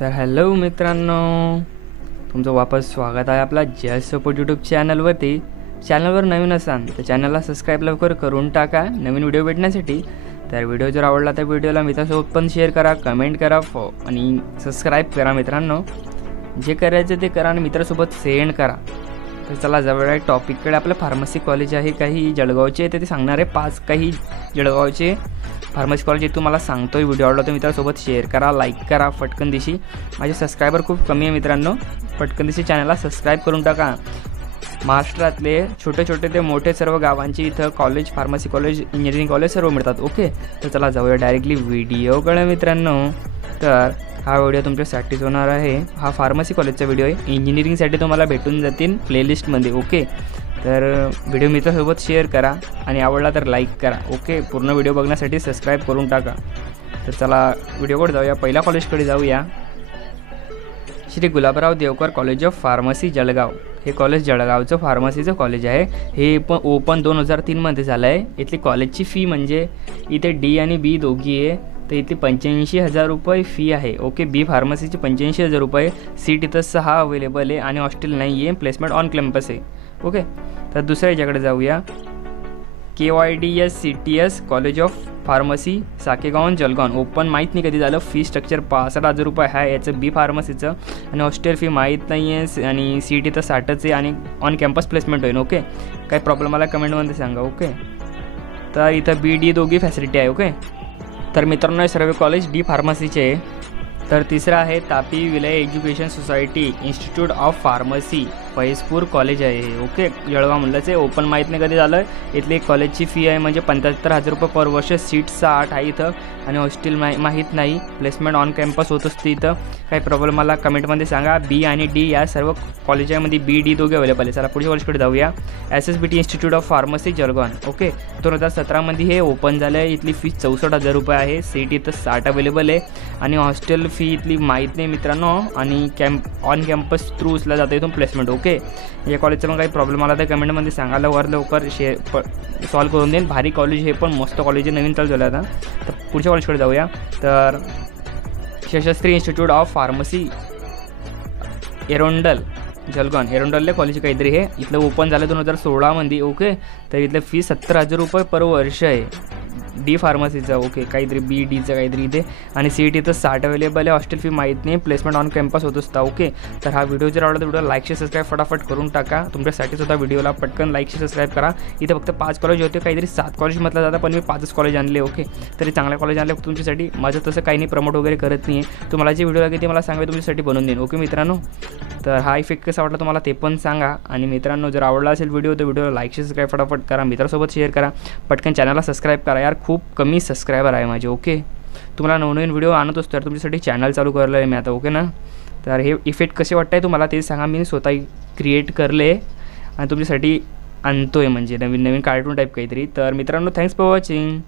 तर हॅलो मित्रांनो, तुमचं वापस स्वागत आहे आपला जस्ट सपोर्ट यूट्यूब चॅनलवरती. चॅनलवर नवीन असाल तर चॅनलला सबस्क्राईब लवकर करून टाका नवीन व्हिडिओ भेटण्यासाठी. तर व्हिडिओ जर आवडला तर व्हिडिओला मित्रांसोबत पण शेअर करा, कमेंट करा आणि सबस्क्राईब करा. मित्रांनो, जे करायचं ते करा आणि मित्रांसोबत सेंड करा. तर चला जवळ टॉपिककडे. आपलं फार्मसी कॉलेज आहे काही जळगावचे, ते सांगणार आहे 5 काही जळगावचे फार्मसी कॉलेज तुम्हाला सांगतोय. व्हिडिओ आवडला तर मित्रांसोबत शेअर करा, लाईक करा पटकन दिशी. माझे सबस्क्रायबर खूप कमी आहे मित्रांनो, पटकन दिशी चॅनलला सबस्क्राईब करून टाका. महाराष्ट्रातले छोटे छोटे ते मोठे सर्व गावांची इथं college, pharmacy college, engineering college सर्व मिळतात. ओके, तर चला जाऊया डायरेक्टली व्हिडिओकडे मित्रांनो. तर हा व्हिडिओ तुमच्यासाठीच होणार आहे. हा फार्मसी कॉलेजचा व्हिडिओ आहे. इंजिनिअरिंगसाठी तुम्हाला भेटून जातील प्लेलिस्टमध्ये. ओके, तर व्हिडिओ मित्रांसोबत शेअर करा आणि आवडला तर लाईक करा. ओके, पूर्ण व्हिडिओ बघण्यासाठी सबस्क्राईब करून टाका. तर चला व्हिडिओकडे जाऊया. पहिल्या कॉलेजकडे जाऊया. Shri Gulabrao Deokar college of pharmacy Jalgaon. हे कॉलेज जळगावचं फार्मसीचं कॉलेज आहे. हे पण ओपन 2003मध्ये झालं आहे. इथली कॉलेजची फी म्हणजे इथे डी आणि बी दोघी आहे, तर इथली 85,000 रुपये फी आहे. ओके, बी फार्मसीची 85,000 रुपये. सीट इथं 6 अवेलेबल आहे आणि हॉस्टेल नाही आहे. प्लेसमेंट ऑन कॅम्पस आहे. ओके, तर दुसऱ्या याच्याकडे जाऊया. KYDS CTS college of pharmacy Sakegaon Jalgaon. Open माहीत नाही कधी झालं. फी स्ट्रक्चर 65,000 रुपये आहे याचं बी फार्मसीचं, आणि हॉस्टेल फी माहीत नाही आहे, आणि सीट इथं 60च आहे आणि ऑन कॅम्पस प्लेसमेंट होईल. ओके, काही प्रॉब्लेम मला कमेंटमध्ये सांगा. ओके, तर इथं BD दोघी फॅसिलिटी आहे. ओके, तर मित्रांनो हे सर्व कॉलेज डी फार्मसीचे आहे. तर तिसरं आहे तापी विलय education society institute of pharmacy Faizpur college आहे हे. ओके, जळगाव म्हणलंच आहे. ओपन माहीत नाही कधी झालं. इथली कॉलेजची फी आहे म्हणजे 75,000 रुपये पर वर्ष. सीट 60 आहे इथं आणि हॉस्टेल माहीत नाही. प्लेसमेंट ऑन कॅम्पस होत असते इथं. काही प्रॉब्लेम मला कमेंटमध्ये सांगा. बी आणि डी या सर्व कॉलेजामध्ये BD दोघे अवेलेबल आहे. चला पुढच्या कॉलेजकडे जाऊया. SSBT institute of pharmacy Jalgaon. Okay, 2017मध्ये हे ओपन झालं आहे. इथली फी 64,000 रुपये आहे. सीट इथं 60 अवेलेबल आहे आणि हॉस्टेल फी इथली माहीत नाही मित्रांनो, आणि ऑन कॅम्पस थ्रू उचला जातं इथून प्लेसमेंट. ओके, या कॉलेजचा पण काही प्रॉब्लेम आला तर कमेंटमध्ये सांगा, लवकर सॉल्व करून देईन. भारी कॉलेज हे पण मस्त कॉलेज आहे, नवीन चालू झालं आता. तर पुढच्या कॉलेजकडे जाऊया. तर Shastri institute of pharmacy Erandol Jalgaon. एरोंडलले कॉलेज काहीतरी हे. इथलं ओपन झालं 2016मध्ये. ओके, तर इथलं फी 70,000 रुपये पर वर्ष आहे डी फार्मसीचं. ओके, काहीतरी BDचं काहीतरी इथे, आणि सीट इथं 60 अवेलेबल आहे. हॉस्टेल फी माहीत नाही. प्लेसमेंट ऑन कॅम्पस होत असता. ओके, तर हा व्हिडिओ जर आवडला तर व्हिडिओ लाईक शेअर सबस्क्राईब फटाफट करून टाका. तुमच्यासाठी सुद्धा व्हिडिओला पटकन लाईक शेअर सबस्क्राईब करा. इथं फक्त 5 कॉलेज होते, काहीतरी 7 कॉलेज म्हटलं जातं, पण मी 5च कॉलेज आणले. ओके, तरी चांगल्या कॉलेज आणले तुमच्यासाठी. माझं तसं काही नाही, प्रमोट वगैरे करत नाही आहे. तुम्हाला जे व्हिडिओ लागेल ते मला सांगा, तुमच्यासाठी बनवून देईन. ओके मित्रांनो, तर हा इफेक्ट कसा वाटला तुम्हाला ते पण सांगा. आणि मित्रांनो, जर आवडला असेल व्हिडिओ तर व्हिडिओला लाईक शेअर सबस्क्राईब फटाफट करा. मित्रांसोबत शेअर करा. पटकन चॅनलला सबस्क्राईब करा यार, खूप कमी सबस्क्रायबर आहे माझे. ओके, तुम्हाला नवनवीन व्हिडिओ आणत असतो तर तुमच्यासाठी चॅनल चालू करलं आहे मी आता. ओके ना, तर हे इफेक्ट कसे वाटत आहे तुम्हाला ते सांगा. मी स्वतः क्रिएट करले आणि तुमच्यासाठी आणतो आहे, म्हणजे नवीन कार्टून टाईप काहीतरी. तर मित्रांनो, थँक्स फॉर वॉचिंग.